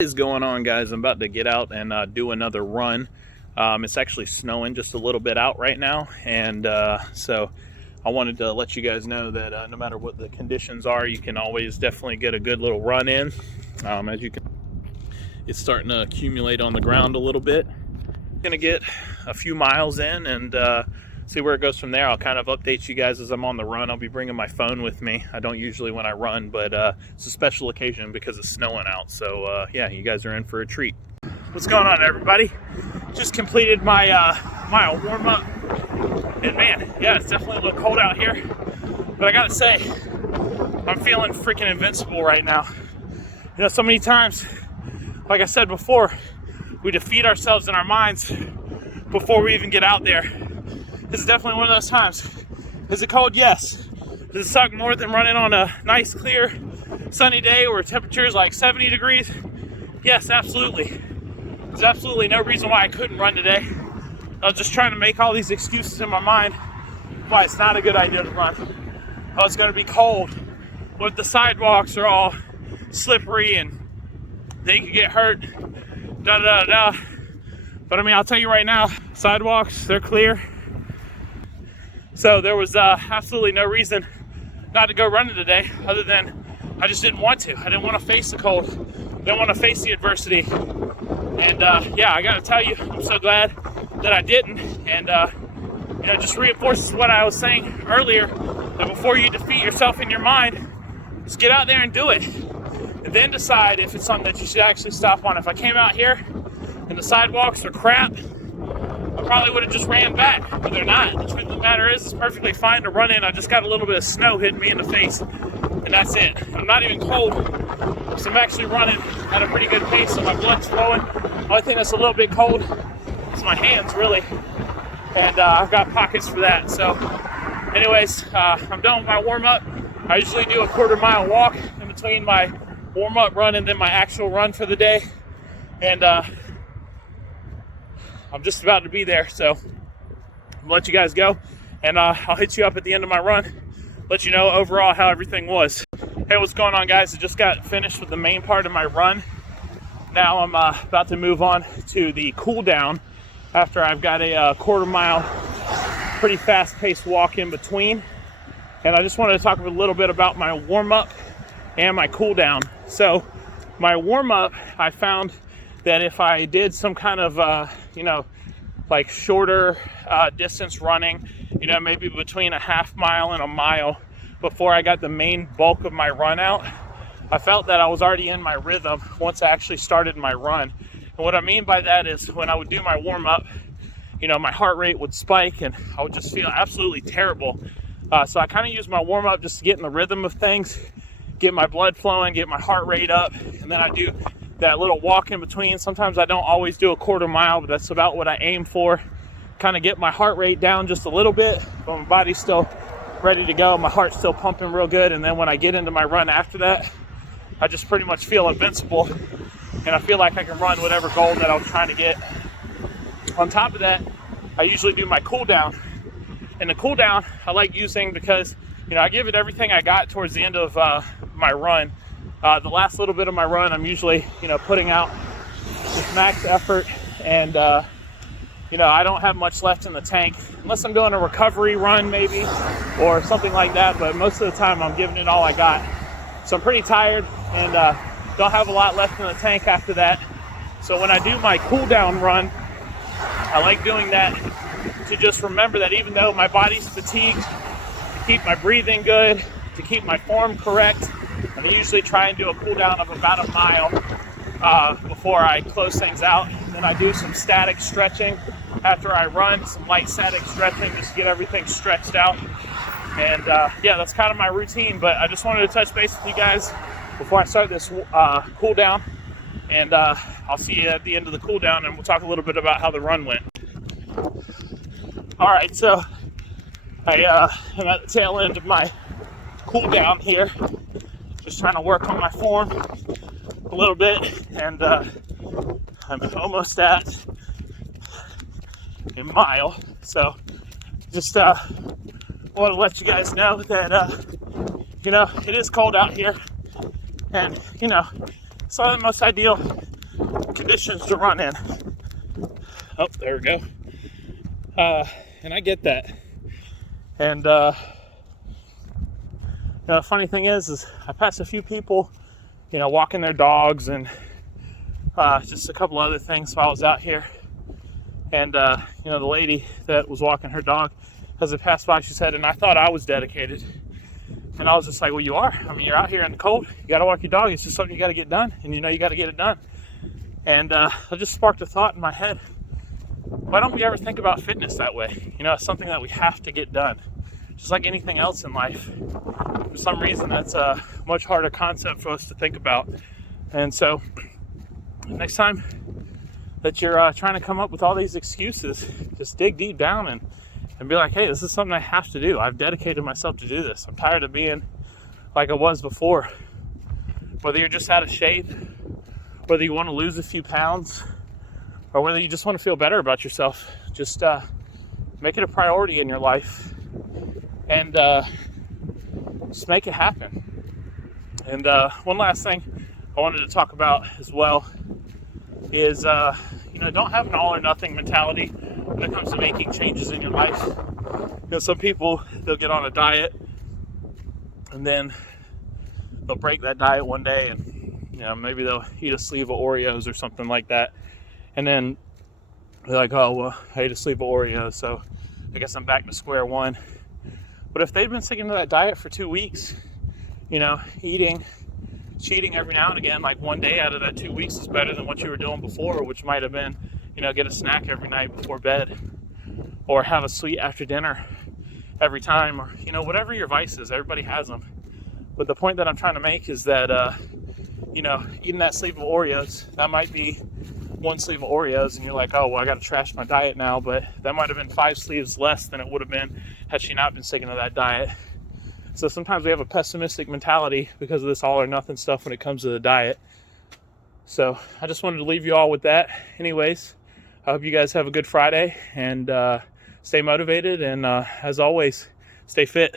Is going on, guys? I'm about to get out and do another run. It's actually snowing just a little bit out right now, and so I wanted to let you guys know that no matter what the conditions are, you can always definitely get a good little run in. As you can, it's starting to accumulate on the ground a little bit. Gonna get a few miles in and see where it goes from there. I'll kind of update you guys as I'm on the run. I'll be bringing my phone with me. I don't usually when I run, but it's a special occasion because it's snowing out. So yeah, you guys are in for a treat. What's going on, everybody? Just completed my mile warm-up, and man, yeah, it's definitely a little cold out here, but I gotta say, I'm feeling freaking invincible right now. You know, so many times, like I said before, we defeat ourselves in our minds before we even get out there. This is definitely one of those times. Is it cold? Yes. Does it suck more than running on a nice, clear, sunny day where temperature is like 70 degrees? Yes, absolutely. There's absolutely no reason why I couldn't run today. I was just trying to make all these excuses in my mind why it's not a good idea to run. Oh, it's going to be cold. What if the sidewalks are all slippery and they could get hurt? Da da da. But I mean, I'll tell you right now, sidewalks, they're clear. So there was absolutely no reason not to go running today, other than I just didn't want to. I didn't want to face the cold. Didn't want to face the adversity. And yeah, I gotta tell you, I'm so glad that I didn't. And you know, just reinforces what I was saying earlier, that before you defeat yourself in your mind, just get out there and do it. And then decide if it's something that you should actually stop on. If I came out here and the sidewalks are crap, I probably would have just ran back, but they're not. The truth of the matter is, it's perfectly fine to run in. I just got a little bit of snow hitting me in the face, and that's it. I'm not even cold, so I'm actually running at a pretty good pace, so my blood's flowing. The only thing that's a little bit cold is my hands, really, and I've got pockets for that. So anyways, I'm done with my warm-up. I usually do a quarter-mile walk in between my warm-up run and then my actual run for the day, and I'm just about to be there, so I'm gonna let you guys go, and I'll hit you up at the end of my run, let you know overall how everything was. Hey, what's going on, guys? I just got finished with the main part of my run. Now I'm about to move on to the cool down after I've got a quarter mile, pretty fast-paced walk in between. And I just wanted to talk a little bit about my warm-up and my cool down. So my warm-up, I found that if I did some kind of, you know, like shorter distance running, you know, maybe between a half mile and a mile before I got the main bulk of my run out, I felt that I was already in my rhythm once I actually started my run. And what I mean by that is when I would do my warm up, you know, my heart rate would spike and I would just feel absolutely terrible. So I kind of use my warm up just to get in the rhythm of things, get my blood flowing, get my heart rate up, and then I do that little walk in between. Sometimes I don't always do a quarter mile, but that's about what I aim for. Kind of get my heart rate down just a little bit, but my body's still ready to go. My heart's still pumping real good. And then when I get into my run after that, I just pretty much feel invincible. And I feel like I can run whatever goal that I was trying to get. On top of that, I usually do my cool down. And the cool down I like using because, you know, I give it everything I got towards the end of my run. The last little bit of my run, I'm usually, you know, putting out just max effort, and you know, I don't have much left in the tank unless I'm doing a recovery run maybe or something like that, but most of the time I'm giving it all I got. So I'm pretty tired and don't have a lot left in the tank after that. So when I do my cool down run, I like doing that to just remember that even though my body's fatigued, to keep my breathing good, to keep my form correct. And I usually try and do a cool down of about a mile before I close things out. And then I do some static stretching after I run, some light static stretching just to get everything stretched out. And yeah, that's kind of my routine, but I just wanted to touch base with you guys before I start this cool down. And I'll see you at the end of the cool down, and we'll talk a little bit about how the run went. All right, so I'm at the tail end of my cool down here. Just trying to work on my form a little bit, and I'm almost at a mile. So just want to let you guys know that you know, it is cold out here, and you know, it's not the most ideal conditions to run in. Oh, there we go. And I get that. And the funny thing is I pass a few people, walking their dogs and just a couple other things while I was out here. And the lady that was walking her dog, as it passed by, she said, and I thought I was dedicated. And I was just like, well, you are. I mean, you're out here in the cold. You got to walk your dog. It's just something you got to get done. And you got to get it done. And I just sparked a thought in my head. Why don't we ever think about fitness that way? It's something that we have to get done. Just like anything else in life. For some reason, that's a much harder concept for us to think about. And so, next time that you're trying to come up with all these excuses, just dig deep down and be like, hey, this is something I have to do. I've dedicated myself to do this. I'm tired of being like I was before. Whether you're just out of shape, whether you want to lose a few pounds, or whether you just want to feel better about yourself, just make it a priority in your life and just make it happen. And one last thing I wanted to talk about as well is, don't have an all or nothing mentality when it comes to making changes in your life. Some people, they'll get on a diet and then they'll break that diet one day and, maybe they'll eat a sleeve of Oreos or something like that. And then they're like, oh, well, I ate a sleeve of Oreos, so I guess I'm back to square one. But if they've been sticking to that diet for 2 weeks, cheating every now and again, like one day out of that 2 weeks is better than what you were doing before, which might have been, get a snack every night before bed, or have a sweet after dinner every time, or, whatever your vice is. Everybody has them. But the point that I'm trying to make is that, eating that sleeve of Oreos, that might be one sleeve of Oreos, and you're like, oh, well, I got to trash my diet now, but that might have been 5 sleeves less than it would have been had she not been sticking to that diet. So sometimes we have a pessimistic mentality because of this all or nothing stuff when it comes to the diet. So I just wanted to leave you all with that. Anyways, I hope you guys have a good Friday and stay motivated, and as always, stay fit.